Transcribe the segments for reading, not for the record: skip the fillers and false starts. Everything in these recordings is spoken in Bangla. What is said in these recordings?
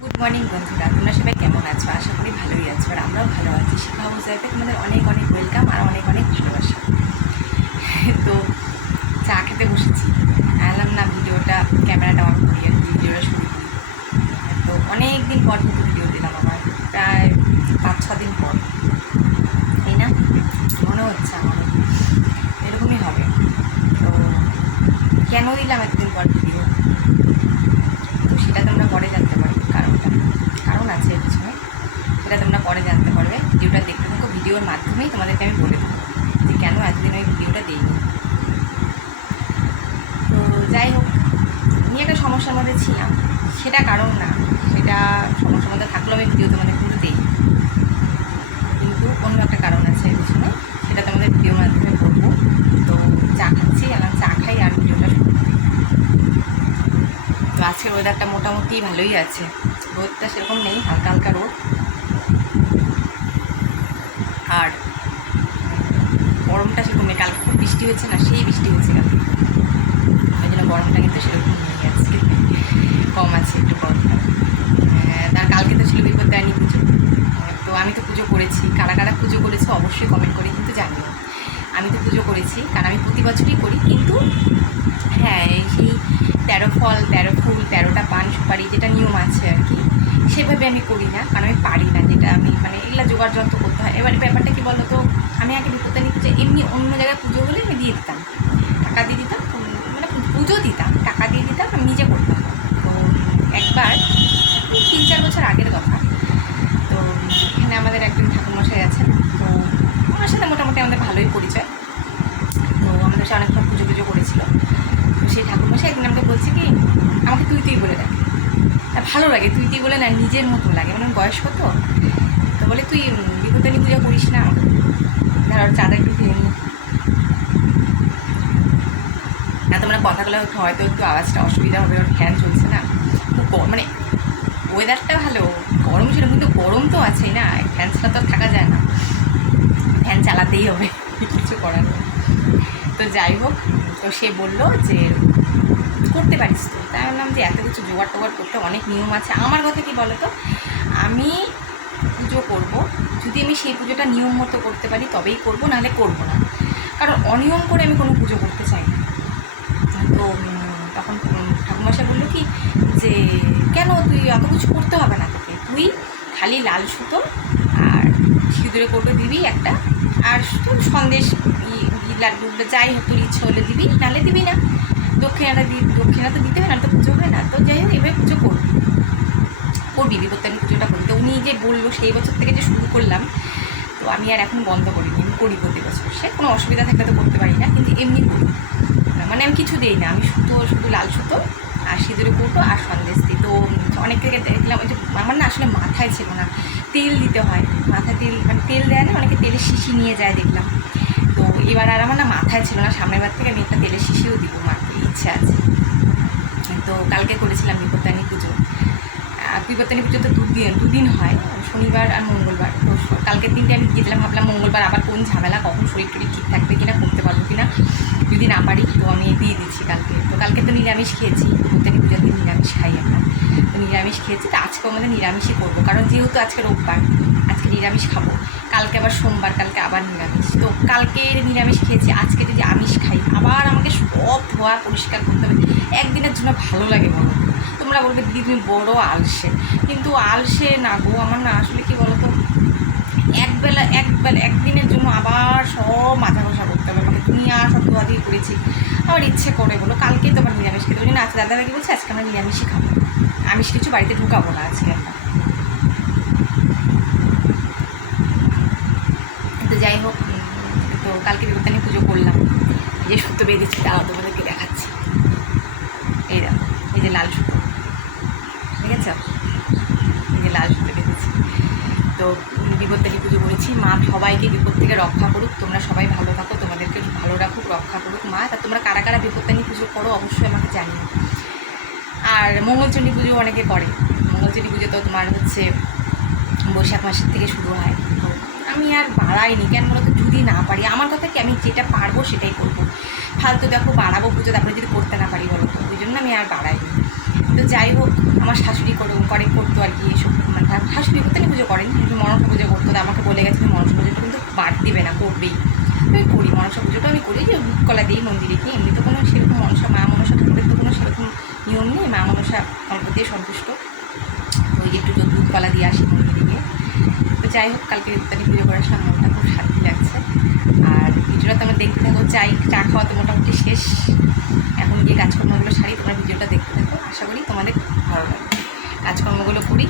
গুড মর্নিং বন্ধুরা, তোমরা সবাই কেমন আছো? আশা করি ভালোই আছো, আর আমরাও ভালো আছি। শিখা হাউস লাইফে তোমাদের অনেক অনেক ওয়েলকাম আর অনেক অনেক ভালোবাসা। তো চা খেতে বসেছি, এলাম না ভিডিওটা ক্যামেরাটা অন করি আর ভিডিওটা শুরু করি। তো অনেক দিন পর কিন্তু ভিডিও দিলাম, আমার প্রায় 5-6 দিন পর, তাই না? মনে হচ্ছে আমারও এরকমই হবে। তো কেন দিলাম এতদিন পর ভিডিও, তো সেটা তোমরা পরে জানতে পারবে। কারণ আছে এর পিছনে, সেটা তোমরা পরে জানতে পারবে। ভিডিওটা দেখতে থাকো, ভিডিওর মাধ্যমেই তোমাদেরকে আমি বলে দেবো যে কেন এতদিন আমি ভিডিওটা দিইনি। তো যাই হোক, আমি একটা সমস্যার মধ্যে ছিলাম, সেটা কারণ না, সেটা সমস্যার মধ্যে থাকলেও আমি ভিডিও তোমাদের কিন্তু দিই, কিন্তু অন্য একটা কারণ আছে এর পিছনে, সেটা তোমাদের ভিডিওর মাধ্যমে বলবো। তো চা খাচ্ছি, আমার চা খাই আর ভিডিওটা শুরু করি। তো আজকের ওয়েদারটা মোটামুটি ভালোই আছে, রোদটা সেরকম নেই, হালকা হালকা রোদ। আর গরমটা সেরকম নেই, কালকে খুব বৃষ্টি হয়েছে না, সেই বৃষ্টি হয়েছে কালকে, ওই জন্য গরমটা কিন্তু সেরকম নেই, আজকে কম আছে একটু গরমটা। তার কালকে তো ছিল বিপত্তারিণী পুজো, তো আমি তো পুজো করেছি। কারা কারা পুজো করেছে অবশ্যই কমেন্ট করে কিন্তু জানিও। আমি তো পুজো করেছি, কারণ আমি প্রতি বছরই করি, কিন্তু হ্যাঁ, সেই 13 ফল 13 ফুল 13টা পান সুপারি যেটা নিয়ম আছে আর কি, সেভাবে আমি করি না, কারণ আমি পারি না, যেটা আমি মানে এগুলা জোগাড় যন্ত্র করতে হয়। এবার ব্যাপারটা কী বলো তো, আমি আগে বিপত্তারিণী পুজো এমনি অন্য জায়গায় পুজো হলে আমি দিয়ে দিতাম, টাকা দিয়ে দিতাম, মানে পুজো দিতাম, টাকা দিয়ে দিতাম, আমি নিজে করতাম। তো একবার 3-4 বছর আগের কথা, তো এখানে আমাদের একজন ঠাকুরমশাই আছেন, তো ওনার সাথে মোটামুটি আমাদের ভালোই পরিচয়। তো আমাদের সাথে অনেকক্ষণ পুজো পুজো করেছিল। তো সেই ঠাকুরমশাই একদিন আমাকে বলছে কি, আমাকে তুই তুই বলে ডাকে, ভালো লাগে, তুই তুই বলে না, নিজের মতো লাগে, মানে বয়স কত। তো বলে তুই বিপত্তারিণী পূজা করিস না, ধর চাঁদা একটু খেয়ে নি না। তোমরা কথাগুলো হয়তো একটু আওয়াজটা অসুবিধা হবে, ওর ফ্যান চলছে না, খুব মানে ওয়েদারটা ভালো, গরম ছিল কিন্তু গরম তো আছেই না, ফ্যান ছাড়া তো থাকা যায় না, ফ্যান চালাতেই হবে, কিছু করার নেই। তো যাই হোক, তো সে বললো যে করতে পারিস তো, তাই বললাম যে এত কিছু জোগাড় টোগাড় করতে অনেক নিয়ম আছে। আমার কথা কি বলো তো, আমি পুজো করব, যদি আমি সেই পুজোটা নিয়ম মতো করতে পারি তবেই করব, নাহলে করব না, কারণ অনিয়ম করে আমি কোনো পুজো করতে চাই না। তো তখন ঠাকুরমশাই বললো কি যে কেন তুই অত কিছু করতে হবে না, তোকে তুই খালি লাল সুতো আর সিঁদুরে কৌটো দিবি একটা, আর তোর সন্দেশ লাড্ডু যাই হোক তোর ইচ্ছে হলে দিবি, নাহলে দিবি না, দক্ষিণা তো দিতে হয় না, তো পুজো হয় না। তো যাই হোক এভাবে পুজো করবি বিপত্তারিণী পুজোটা করবি। তো উনি যে বললো, সেই বছর থেকে যে শুরু করলাম, তো আমি আর এখন বন্ধ করিনি, আমি করি প্রতি বছর। সে কোনো অসুবিধা থাকলে তো করতে পারি না, কিন্তু এমনি করি, মানে আমি কিছু দিই না, আমি শুধু লাল সুতো আর সিঁদুরে কৌটো আর সন্দেশ দিই। তো অনেক থেকে দেখলাম যে আমার না আসলে মাথায় ছিল না, তেল দিতে হয়, মাথায় তেল, মানে তেল দেয় না, অনেকে তেলের শিশি নিয়ে যায় দেখলাম। তো এবার আর আমার না মাথায় ছিল না, সামনের বার থেকে আমি একটা তেলের শিশিও দিব, মাকে ইচ্ছে আছে। তো কালকে করেছিলাম বিপত্তারিণী পুজো। বিপত্তারিণী পুজো তো দুদিন হয়, শনিবার আর মঙ্গলবার। তো কালকের দিনটা আমি গিয়েছিলাম, ভাবলাম মঙ্গলবার আবার কোন ঝামেলা, কখন শরীর টরীর ঠিক থাকবে কিনা, করতে পারবো কিনা, যদি না পারি তো আমি দিয়ে দিচ্ছি কালকে। তো কালকে তো নিরামিষ খেয়েছি, বিপত্তারিণী পূজার দিন নিরামিষ খাই আমরা, তো নিরামিষ খেয়েছি। তো আজকেও আমাদের নিরামিষই করবো, কারণ যেহেতু আজকে রোববার, আজকে নিরামিষ খাবো, কালকে আবার সোমবার, কালকে আবার নিরামিষ। তো কালকে নিরামিষ খেয়েছি, আজকে যদি আমিষ খাই আবার আমাকে সব ধোয়া পরিষ্কার করতে হবে, একদিনের জন্য ভালো লাগে বলো? তোমরা বলবে দিদি তুমি বড় আলসে, কিন্তু আলসে না গো, আমার না আসলে কী বলো তো, একদিনের জন্য আবার সব মাথা ঘষা করতে হবে আমাকে, দুনিয়া সব ধোয়া দিয়ে করেছি, আবার ইচ্ছে করে বলো কালকেই তো আবার নিরামিষ খেতে, ওই জন্য আজকে দাদারা কি বলছে, আজকে আমরা নিরামিষই খাবো, আমিষ কিছু বাড়িতে ঢুকাবো না আজকে একটা। তো যাই হোক, তো কালকে বিপত্তারিণী পুজো করলাম, এই যে সুতো বেঁধেছি, তাও তোমাদেরকে দেখাচ্ছি, এই দেখো, এই যে লাল সুতো, ঠিক আছে, এই যে লাল সুতো বেঁধেছি। তো বিপত্তারিণী পুজো করেছি, মা সবাইকে বিপদ থেকে রক্ষা করুক, তোমরা সবাই ভালো থাকো, তোমাদেরকে ভালো রাখুক, রক্ষা করুক মা। তা তোমরা কারা কারা বিপত্তারিণী পুজো করো অবশ্যই আমাকে জানিও। আর মঙ্গলচণ্ডী পুজো অনেকে করে, মঙ্গলচণ্ডী পুজো তো তোমার হচ্ছে বৈশাখ মাসের থেকে শুরু হয়। তো আমি আর বাড়াইনি, কেন বলো তো, যদি না পারি, আমার কথা কি, আমি যেটা পারবো সেটাই করবো, ফালতু দেখো বাড়াবো পুজো তারপরে যদি করতে না পারি বলো তো, ওই জন্য আমি আর বাড়াইনি। তো যাই হোক, আমার শাশুড়ি করতো আর আমাকে বলে গেছে যে মনসা পুজোটা কিন্তু বাদ দিবে না, করবেই। আমি করি মনসা পুজোটা, আমি করি যে কলা দিই মন্দিরে গিয়ে, এমনি তো কোনো সেরকম মা মনসা ঠাকুরের তো কোনো সেরকম নিয়ম নেই, মা মনসা অল্প দিয়ে সন্তুষ্ট, ওই একটু দুধ কলা দিয়ে আসি মন্দিরে গিয়ে। তো যাই হোক, কালকে ইত্যাদি পুজো করে আসলাম, মনটা খুব শান্তি লাগছে। আর ভিডিওটা তোমরা দেখতে থাকো, চা খাওয়া তো মোটামুটি শেষ, এখন গিয়ে কাজকর্মগুলো সারি, তোমরা ভিডিওটা দেখতে থাকো, আশা করি তোমাদের ভালো লাগবে। কাজকর্মগুলো করি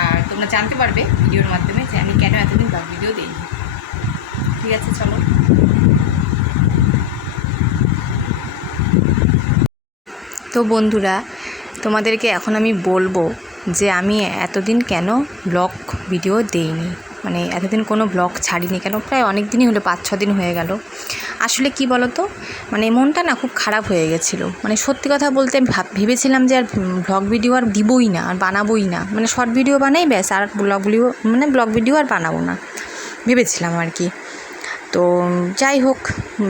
আর তোমরা জানতে পারবে ভিডিওর মাধ্যমে যে আমি কেন এতদিন ব্লগ ভিডিও দিই। ঠিক আছে, চলো। তো বন্ধুরা, তোমাদেরকে এখন আমি বলবো যে আমি এতদিন কেন ব্লগ ভিডিও দেইনি, মানে এতদিন কোনো ব্লগ ছাড়িনি কেন, প্রায় অনেক দিনই হলো, 5-6 দিন হয়ে গেল। আসলে কি বলো তো, মানে মনটা না খুব খারাপ হয়ে গেছিলো। মানে সত্যি কথা বলতে আমি ভেবেছিলাম যে আর ব্লগ ভিডিও আর দিবই না, আর বানাবোই না, মানে শর্ট ভিডিও বানাই ব্যাস, আর ব্লগ ভিডিও আর বানাবো না ভেবেছিলাম আর কি। তো যাই হোক,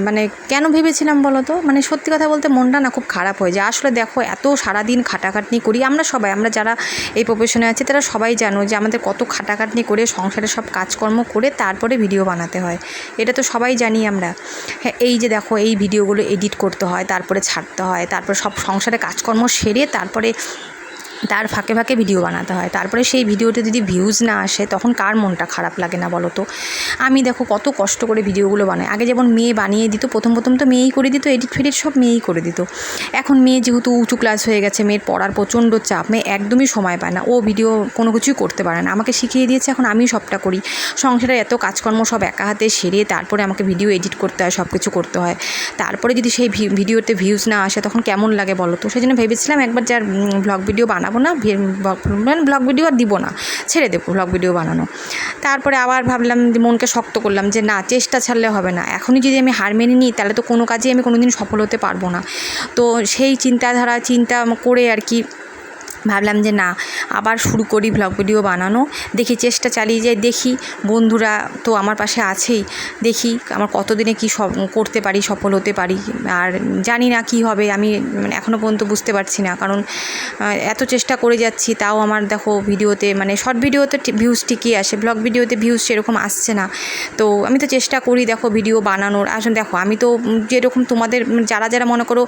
মানে কেন ভেবেছিলাম বলো তো, মানে সত্যি কথা বলতে মনটা না খুব খারাপ হয়ে যায়। আসলে দেখো, এত সারাদিন খাটাখাটনি করি আমরা সবাই, আমরা যারা এই প্রফেশনে আছি তারা সবাই জানো যে আমাদের কত খাটাখাটনি করে সংসারে সব কাজকর্ম করে তারপরে ভিডিও বানাতে হয়, এটা তো সবাই জানি আমরা। হ্যাঁ, এই যে দেখো, এই ভিডিওগুলো এডিট করতে হয়, তারপরে ছাড়তে হয়, তারপরে সব সংসারে কাজকর্ম সেরে তারপরে তার ফাঁকে ফাঁকে ভিডিও বানাতে হয়, তারপরে সেই ভিডিওতে যদি ভিউজ না আসে তখন কার মনটা খারাপ লাগে না বলো তো। আমি দেখো কত কষ্ট করে ভিডিওগুলো বানাই। আগে যেমন মেয়ে বানিয়ে দিত, প্রথম তো মেয়েই করে দিত, এডিট ফেডিট সব মেয়েই করে দিত। এখন মেয়ে যেহেতু উঁচু ক্লাস হয়ে গেছে, মেয়ের পড়ার প্রচণ্ড চাপ, মেয়ে একদমই সময় পায় না, ও ভিডিও কোনো কিছুই করতে পারে না, আমাকে শিখিয়ে দিয়েছে, এখন আমি সবটা করি। সংসারে এত কাজকর্ম সব একা হাতে সেরে তারপরে আমাকে ভিডিও এডিট করতে হয়, সব কিছু করতে হয়। তারপরে যদি সেই ভিডিওতে ভিউজ না আসে তখন কেমন লাগে বলো তো। সেই জন্য ভেবেছিলাম একবার যার ব্লগ ভিডিও বানাবো না, ব্লগ ভিডিও আর দিব না, ছেড়ে দেবো ব্লগ ভিডিও বানানো। তারপরে আবার ভাবলাম, মনকে শক্ত করলাম যে না, চেষ্টা ছাড়লে হবে না, এখনই যদি আমি হার মেনে নিই তাহলে তো কোনো কাজেই আমি কোনোদিন সফল হতে পারবো না। তো সেই চিন্তা করে আর কি ভাবলাম যে না, আবার শুরু করি ব্লগ ভিডিও বানানো, দেখি চেষ্টা চালিয়ে যাই, দেখি বন্ধুরা তো আমার পাশে আছেই, দেখি আমার কতদিনে কি সব করতে পারি, সফল হতে পারি। আর জানি না কি হবে, আমি মানে এখনও পর্যন্ত বুঝতে পারছি না, কারণ এত চেষ্টা করে যাচ্ছি, তাও আমার দেখো ভিডিওতে, মানে শর্ট ভিডিওতে ভিউজ ঠিকই আসে, ব্লগ ভিডিওতে ভিউজ সেরকম আসছে না। তো আমি তো চেষ্টা করি দেখো ভিডিও বানানোর। আসলে দেখো, আমি তো যেরকম তোমাদের যারা মনে করো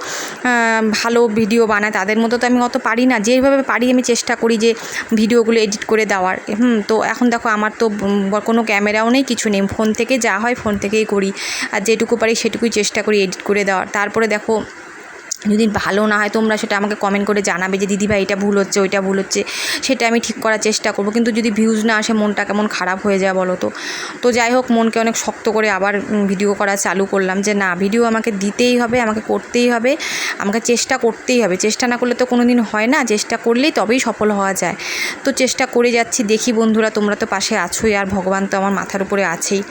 ভালো ভিডিও বানায় তাদের মতো তো আমি অত পারি না, যেভাবে পারি আমি চেষ্টা করি যে ভিডিওগুলো এডিট করে দেওয়ার। তো এখন দেখো, আমার তো কোনো ক্যামেরাও নেই, কিছু নেই, ফোন থেকে যা হয় ফোন থেকেই করি, আর যেটুকু পারি সেটুকুই চেষ্টা করি এডিট করে দেওয়ার। তারপরে দেখো, যদি ভালো না হয় তোমরা সেটা আমাকে কমেন্ট করে জানাবে যে দিদিভাই এটা ভুল হচ্ছে, ওইটা ভুল হচ্ছে, সেটা আমি ঠিক করার চেষ্টা করব। কিন্তু যদি ভিউজ না আসে মনটা কেমন খারাপ হয়ে যায় বলো তো। তো যাই হোক, মনকে অনেক শক্ত করে আবার ভিডিও করা চালু করলাম যে না, ভিডিও আমাকে দিতেই হবে, আমাকে করতেই হবে, আমাকে চেষ্টা করতেই হবে, চেষ্টা না করলে তো কোনো দিন হয় না, চেষ্টা করলেই তবেই সফল হওয়া যায়। তো চেষ্টা করে যাচ্ছি, দেখি বন্ধুরা তোমরা তো পাশে আছোই, আর ভগবান তো আমার মাথার উপরে আছেই,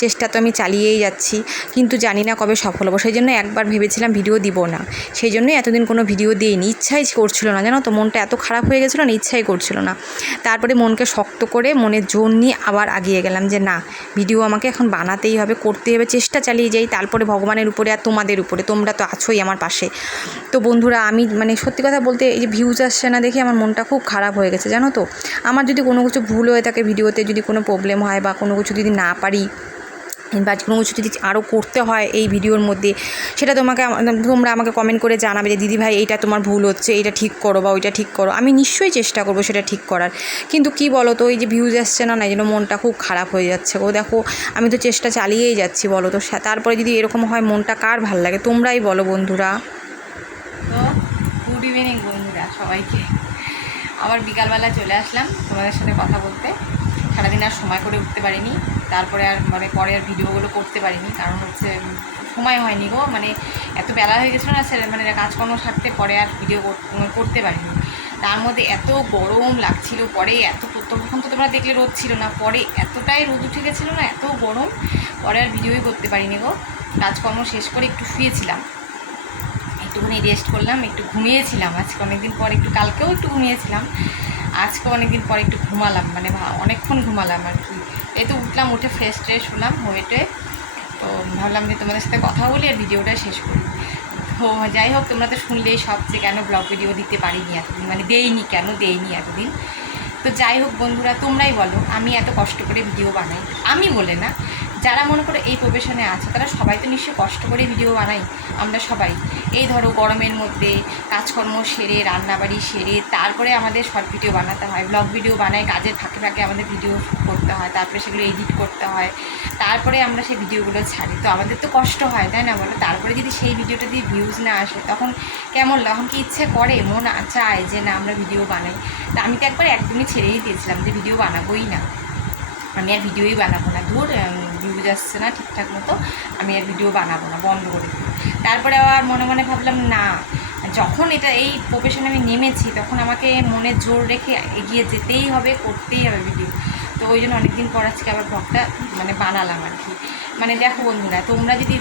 চেষ্টা তো আমি চালিয়েই যাচ্ছি, কিন্তু জানি না কবে সফল হবো। সেই জন্য একবার ভেবেছিলাম ভিডিও দিব না, সেই জন্যই এতদিন কোনো ভিডিও দিইনি, ইচ্ছাই করছিল না, জানো তো, মনটা এত খারাপ হয়ে গেছিলো না, ইচ্ছাই করছিল না। তারপরে মনকে শক্ত করে মনের জোর নিয়ে আবার আগিয়ে গেলাম যে না, ভিডিও আমাকে এখন বানাতেই হবে, করতেই হবে, চেষ্টা চালিয়ে যাই, তারপরে ভগবানের উপরে আর তোমাদের উপরে, তোমরা তো আছোই আমার পাশে। তো বন্ধুরা, আমি মানে সত্যি কথা বলতে এই যে ভিউজ আসছে না দেখে আমার মনটা খুব খারাপ হয়ে গেছে, জানো তো। আমার যদি কোনো কিছু ভুল হয়ে থাকে, ভিডিওতে যদি কোনো প্রবলেম হয় বা কোনো কিছু যদি না পারি বা কোনো কিছু যদি আরও করতে হয় এই ভিডিওর মধ্যে, সেটা তোমরা আমাকে কমেন্ট করে জানাবে যে দিদিভাই এইটা তোমার ভুল হচ্ছে, এইটা ঠিক করো বা ওইটা ঠিক করো। আমি নিশ্চয়ই চেষ্টা করবো সেটা ঠিক করার, কিন্তু কি বলো তো, এই যে ভিউজ আসছে না, এই জন্য মনটা খুব খারাপ হয়ে যাচ্ছে। ও দেখো, আমি তো চেষ্টা চালিয়েই যাচ্ছি বলো তো, তারপরে যদি এরকম হয় মনটা কার ভাল লাগে, তোমরাই বলো বন্ধুরা। তো গুড ইভিনিং বন্ধুরা সবাইকে, আবার বিকালবেলা চলে আসলাম তোমাদের সাথে কথা বলতে। সারাদিন আর সময় করে উঠতে পারিনি, তারপরে আর মানে পরে আর ভিডিওগুলো করতে পারিনি, কারণ হচ্ছে সময় হয়নি গো, মানে এত বেলা হয়ে গেছিলো না, মানে কাজকর্ম সারতে পরে আর ভিডিও করতে পারিনি। তার মধ্যে এত গরম লাগছিল, পরে তখন তো তোমরা দেখলে রোদ ছিল না, পরে এতটাই রোদ উঠে গেছিলো না, এত গরম, পরে আর ভিডিওই করতে পারিনি গো। কাজকর্ম শেষ করে একটু শুয়েছিলাম, একটুখানি রেস্ট করলাম, একটু ঘুমিয়েছিলাম আজকে অনেকদিন পর, কালকেও একটু ঘুমিয়েছিলাম, আজকে অনেকদিন পর একটু ঘুমালাম, মানে অনেকক্ষণ ঘুমালাম আর কি। এই তো উঠলাম, উঠে ফ্রেশ হলাম হয়েটে, তো ভাবলাম যে তোমাদের সাথে কথা বলি আর ভিডিওটা শেষ করি। তো যাই হোক, তোমরা তো শুনলেই সব যে কেন ব্লগ ভিডিও দিতে পারিনি এতদিন, মানে দেইনি এতদিন। তো তো যাই হোক বন্ধুরা, তোমরাই বলো আমি এত কষ্ট করে ভিডিও বানাই, আমি বলে না, যারা মনে করো এই প্রফেশনে আছে তারা সবাই তো নিশ্চয়ই কষ্ট করে ভিডিও বানাই। আমরা সবাই এই ধরো গরমের মধ্যে কাজকর্ম সেরে, রান্নাবাড়ি সেরে তারপরে আমাদের শর্ট ভিডিও বানাতে হয়, ব্লগ ভিডিও বানাই, কাজের ফাঁকে ফাঁকে আমাদের ভিডিও করতে হয়, তারপরে সেগুলো এডিট করতে হয়, তারপরে আমরা সেই ভিডিওগুলো ছাড়ি। তো আমাদের তো কষ্ট হয়, তাই না বলো? তারপরে যদি সেই ভিডিওটা দিয়ে ভিউজ না আসে তখন কেমন, তখন কি ইচ্ছে করে, মন চায় যে না আমরা ভিডিও বানাই। তা আমি তো একবার একদমই ছেড়েই দিয়েছিলাম যে ভিডিও বানাবোই না, আমি আর ভিডিওই বানাবো না, ধর ভিউজ আসছে না ঠিকঠাক মতো, আমি আর ভিডিও বানাবো না, বন্ধ করে দিই। তারপরে আবার মনে মনে ভাবলাম না, যখন এটা এই প্রফেশনে আমি নেমেছি তখন আমাকে মনে জোর রেখে এগিয়ে যেতেই হবে, করতেই হবে ভিডিও। তো ওই জন্য অনেকদিন পর আজকে আবার ব্লগটা বানালাম আর কি। দেখো বন্ধুরা,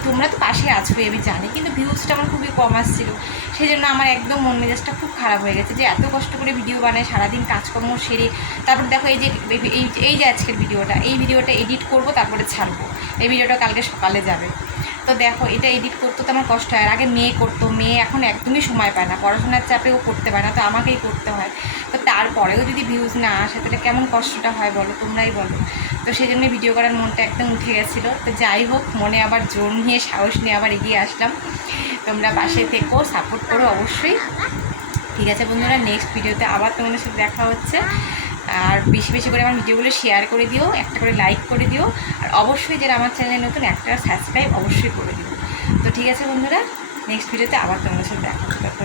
তোমরা তো পাশে আছোই আমি জানি, কিন্তু ভিউজটা আমার খুবই কম আসছিলো, সেই জন্য আমার একদম মন মেজাজটা খুব খারাপ হয়ে গেছে যে এত কষ্ট করে ভিডিও বানায়, সারাদিন কাজকর্ম সেরে, তারপর দেখো এই যে আজকের এই ভিডিওটা এডিট করব, তারপরে ছাড়বো, এই ভিডিওটা কালকে সকালে যাবে। তো দেখো এটা এডিট করতে তো আমার কষ্ট হয়, আগে মেয়ে করতো, মেয়ে এখন একদমই সময় পায় না, পড়াশোনার চাপেও করতে পারে না, তো আমাকেই করতে হয়। তো তারপরেও যদি ভিউজ না আসে তাহলে কেমন কষ্টটা হয় বলো, তোমরাই বলো। তো সেই জন্য ভিডিও করার মনটা একদম উঠে গেছিলো। তো যাই হোক, মনে আবার জোর নিয়ে, সাহস নিয়ে আবার এগিয়ে আসলাম। তোমরা পাশে থেকো, সাপোর্ট করো অবশ্যই। ঠিক আছে বন্ধুরা, নেক্সট ভিডিওতে আবার তোমাদের সাথে দেখা হচ্ছে। আর বেশি বেশি করে আমার ভিডিওগুলো শেয়ার করে দিও, একটা করে লাইক করে দিও, আর অবশ্যই যারা আমার চ্যানেলে নতুন একটা সাবস্ক্রাইব অবশ্যই করে দিও। তো ঠিক আছে বন্ধুরা, নেক্সট ভিডিওতে আবার তোমাদের সাথে দেখা হচ্ছে।